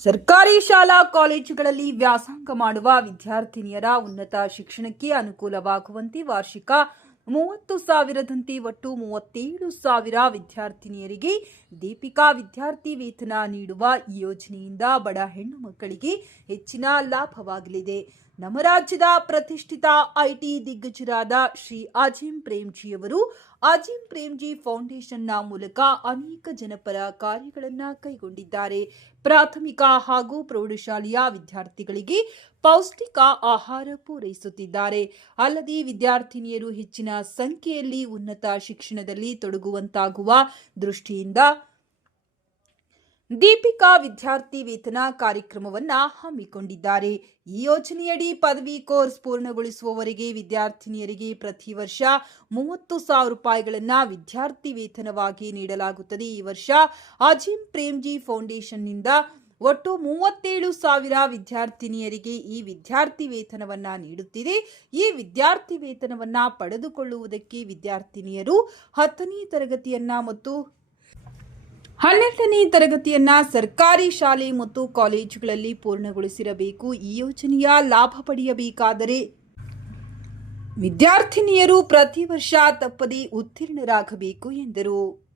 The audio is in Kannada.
ಸರ್ಕಾರಿ ಶಾಲಾ ಕಾಲೇಜುಗಳಲ್ಲಿ ವ್ಯಾಸಂಗ ಮಾಡುವ ವಿದ್ಯಾರ್ಥಿನಿಯರ ಉನ್ನತ ಶಿಕ್ಷಣಕ್ಕೆ ಅನುಕೂಲವಾಗುವಂತೆ ವಾರ್ಷಿಕ ಮೂವತ್ತು ಸಾವಿರದಂತೆ ಒಟ್ಟು ಮೂವತ್ತೇಳು ಸಾವಿರ ವಿದ್ಯಾರ್ಥಿನಿಯರಿಗೆ ದೀಪಿಕಾ ವಿದ್ಯಾರ್ಥಿ ವೇತನ ನೀಡುವ ಈ ಯೋಜನೆಯಿಂದ ಬಡ ಹೆಣ್ಣು ಮಕ್ಕಳಿಗೆ ಹೆಚ್ಚಿನ ಲಾಭವಾಗಲಿದೆ. ನಮ್ಮ ರಾಜ್ಯದ ಪ್ರತಿಷ್ಠಿತ ಐಟಿ ದಿಗ್ಗಜರಾದ ಶ್ರೀ ಅಜಿಂ ಪ್ರೇಮ್ಜಿಯವರು ಅಜಿಂ ಪ್ರೇಮ್ಜಿ ಫೌಂಡೇಶನ್ನ ಮೂಲಕ ಅನೇಕ ಜನಪರ ಕಾರ್ಯಗಳನ್ನು ಕೈಗೊಂಡಿದ್ದಾರೆ. ಪ್ರಾಥಮಿಕ ಹಾಗೂ ಪ್ರೌಢಶಾಲೆಯ ವಿದ್ಯಾರ್ಥಿಗಳಿಗೆ ಪೌಷ್ಟಿಕ ಆಹಾರ ಪೂರೈಸುತ್ತಿದ್ದಾರೆ. ಅಲ್ಲದೆ ವಿದ್ಯಾರ್ಥಿನಿಯರು ಹೆಚ್ಚಿನ ಸಂಖ್ಯೆಯಲ್ಲಿ ಉನ್ನತ ಶಿಕ್ಷಣದಲ್ಲಿ ತೊಡಗುವಂತಾಗುವ ದೃಷ್ಟಿಯಿಂದ ದೀಪಿಕಾ ವಿದ್ಯಾರ್ಥಿ ವೇತನ ಕಾರ್ಯಕ್ರಮವನ್ನ ಹಮ್ಮಿಕೊಂಡಿದ್ದಾರೆ. ಈ ಯೋಜನೆಯಡಿ ಪದವಿ ಕೋರ್ಸ್ ಪೂರ್ಣಗೊಳಿಸುವವರೆಗೆ, ವಿದ್ಯಾರ್ಥಿನಿಯರಿಗೆ ಪ್ರತಿ ವರ್ಷ ಮೂವತ್ತು ಸಾವಿರ ರೂಪಾಯಿಗಳನ್ನ ವಿದ್ಯಾರ್ಥಿ ವೇತನವಾಗಿ ನೀಡಲಾಗುತ್ತದೆ. ಈ ವರ್ಷ ಅಜಿಂ ಪ್ರೇಮ್ಜಿ ಫೌಂಡೇಶನ್ನಿಂದ ಒಟ್ಟು ಮೂವತ್ತೇಳು ಸಾವಿರ ವಿದ್ಯಾರ್ಥಿನಿಯರಿಗೆ ಈ ವಿದ್ಯಾರ್ಥಿ ವೇತನವನ್ನ ನೀಡುತ್ತಿದೆ. ಈ ವಿದ್ಯಾರ್ಥಿ ವೇತನವನ್ನ ಪಡೆದುಕೊಳ್ಳುವುದಕ್ಕೆ ವಿದ್ಯಾರ್ಥಿನಿಯರು ಹತ್ತನೇ ತರಗತಿಯನ್ನ ಮತ್ತು ಹನ್ನೆರಡನೇ ತರಗತಿಯನ್ನ ಸರ್ಕಾರಿ ಶಾಲೆ ಮತ್ತು ಕಾಲೇಜುಗಳಲ್ಲಿ ಪೂರ್ಣಗೊಳಿಸಿರಬೇಕು. ಈ ಯೋಜನೆಯ ಲಾಭ ಪಡೆಯಬೇಕಾದರೆ ವಿದ್ಯಾರ್ಥಿನಿಯರು ಪ್ರತಿ ವರ್ಷ ತಪ್ಪದೇ ಉತ್ತೀರ್ಣರಾಗಬೇಕು ಎಂದರು.